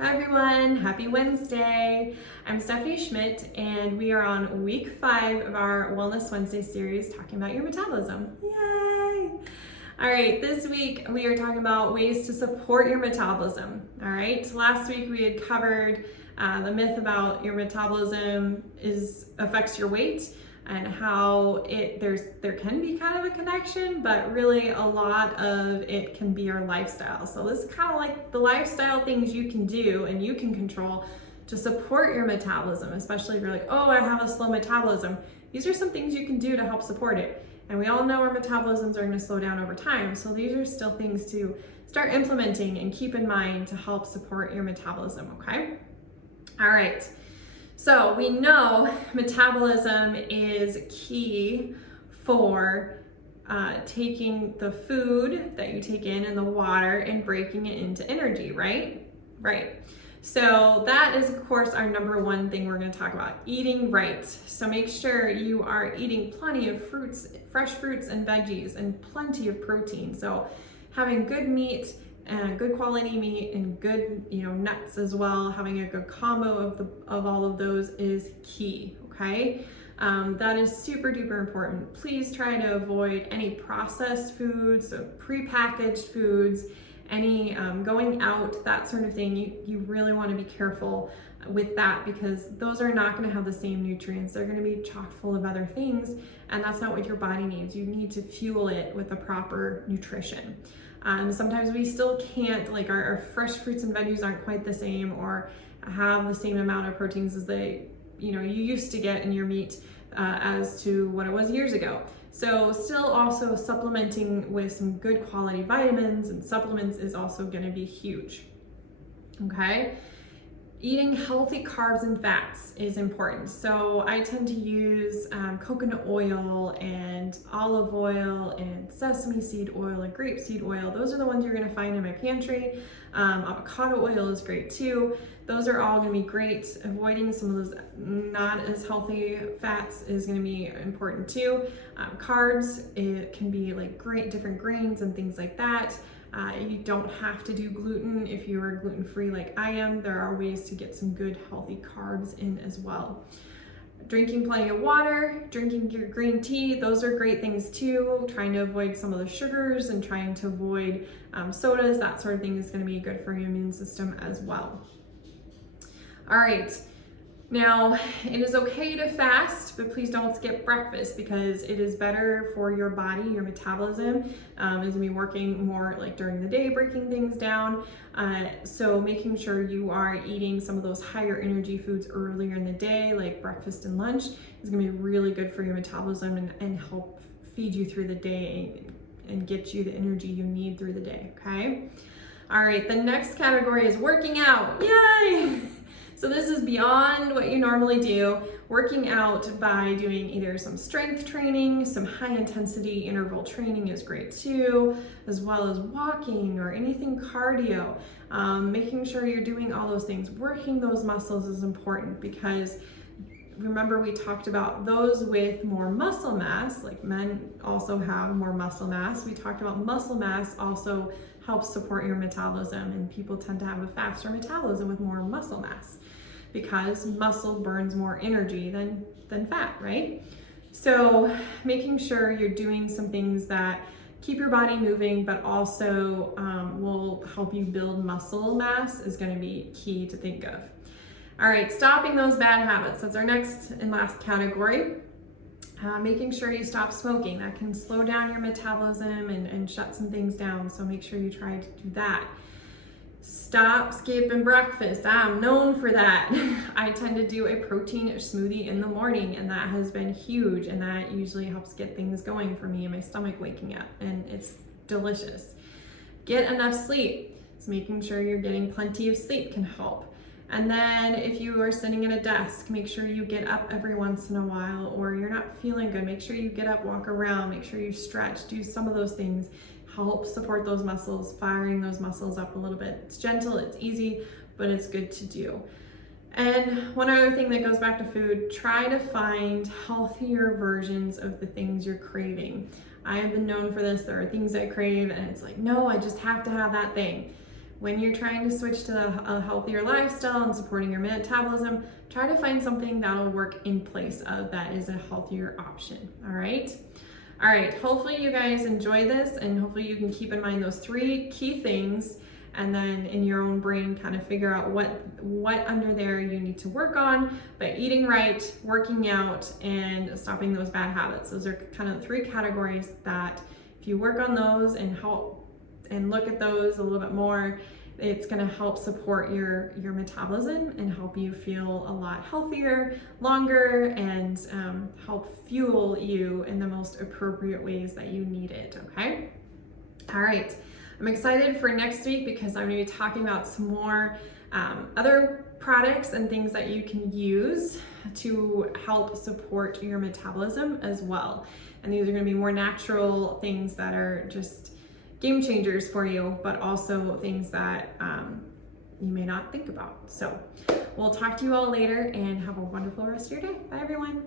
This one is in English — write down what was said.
Hi everyone, happy Wednesday. I'm Stephanie Schmidt and we are on week 5 of our Wellness Wednesday series talking about your metabolism. Yay! All right, this week we are talking about ways to support your metabolism. All right, last week we had covered the myth about your metabolism affects your weight and how there can be kind of a connection, but really a lot of it can be our lifestyle. So this is kind of like the lifestyle things you can do and you can control to support your metabolism, especially if you're like, oh, I have a slow metabolism. These are some things you can do to help support it. And we all know our metabolisms are going to slow down over time. So these are still things to start implementing and keep in mind to help support your metabolism, okay? All right. So we know metabolism is key for taking the food that you take in and the water and breaking it into energy, right? Right. So that is, of course, our number one thing we're going to talk about, eating right. So make sure you are eating plenty of fruits, fresh fruits and veggies, and plenty of protein. So having good meat and good quality meat and good, nuts as well. Having a good combo of all of those is key, okay? That is super duper important. Please try to avoid any processed foods, so prepackaged foods, any going out, that sort of thing. You really want to be careful with that because those are not going to have the same nutrients. They're going to be chock full of other things, and that's not what your body needs. You need to fuel it with the proper nutrition. Sometimes we still can't, like our fresh fruits and veggies aren't quite the same or have the same amount of proteins as you used to get in your meat as to what it was years ago. So still also supplementing with some good quality vitamins and supplements is also going to be huge. Okay. Eating healthy carbs and fats is important. So I tend to use coconut oil and olive oil and sesame seed oil and grapeseed oil. Those are the ones you're going to find in my pantry. Avocado oil is great too. Those are all going to be great. Avoiding some of those not as healthy fats is going to be important too. Carbs, it can be like different grains and things like that. You don't have to do gluten if you are gluten-free like I am. There are ways to get some good healthy carbs in as well. Drinking plenty of water, drinking your green tea, those are great things too. Trying to avoid some of the sugars and trying to avoid sodas, that sort of thing is going to be good for your immune system as well. All right. Now, it is okay to fast, but please don't skip breakfast because it is better for your body. Your metabolism is going to be working more like during the day, breaking things down. So making sure you are eating some of those higher energy foods earlier in the day, like breakfast and lunch, is going to be really good for your metabolism and help feed you through the day and get you the energy you need through the day, okay? All right, the next category is working out. Yay! So this is beyond what you normally do. Working out by doing either some strength training, some high intensity interval training is great too, as well as walking or anything cardio. Making sure you're doing all those things. Working those muscles is important because remember we talked about those with more muscle mass, like men also have more muscle mass. We talked about muscle mass also helps support your metabolism, and people tend to have a faster metabolism with more muscle mass because muscle burns more energy than fat, right? So making sure you're doing some things that keep your body moving but also will help you build muscle mass is going to be key to think of. All right, stopping those bad habits. That's our next and last category. Making sure you stop smoking. That can slow down your metabolism and shut some things down, so make sure you try to do that. Stop skipping breakfast. I'm known for that. I tend to do a protein smoothie in the morning, and that has been huge, and that usually helps get things going for me and my stomach waking up, and it's delicious. Get enough sleep. So making sure you're getting plenty of sleep can help. And then if you are sitting at a desk, make sure you get up every once in a while, or you're not feeling good, make sure you get up, walk around, make sure you stretch, do some of those things, help support those muscles, firing those muscles up a little bit. It's gentle, it's easy, but it's good to do. And one other thing that goes back to food, try to find healthier versions of the things you're craving. I have been known for this. There are things I crave and it's like, no, I just have to have that thing. when you're trying to switch to a healthier lifestyle and supporting your metabolism, try to find something that'll work in place of that is a healthier option. All right. All right. Hopefully you guys enjoy this, and hopefully you can keep in mind those 3 key things, and then in your own brain kind of figure out what under there you need to work on by eating right, working out, and stopping those bad habits. Those are kind of the 3 categories that if you work on those and look at those a little bit more, it's going to help support your metabolism and help you feel a lot healthier, longer, and help fuel you in the most appropriate ways that you need it, okay? All right. I'm excited for next week because I'm going to be talking about some more other products and things that you can use to help support your metabolism as well. And these are going to be more natural things that are just game changers for you, but also things that you may not think about. So we'll talk to you all later, and have a wonderful rest of your day. Bye, everyone.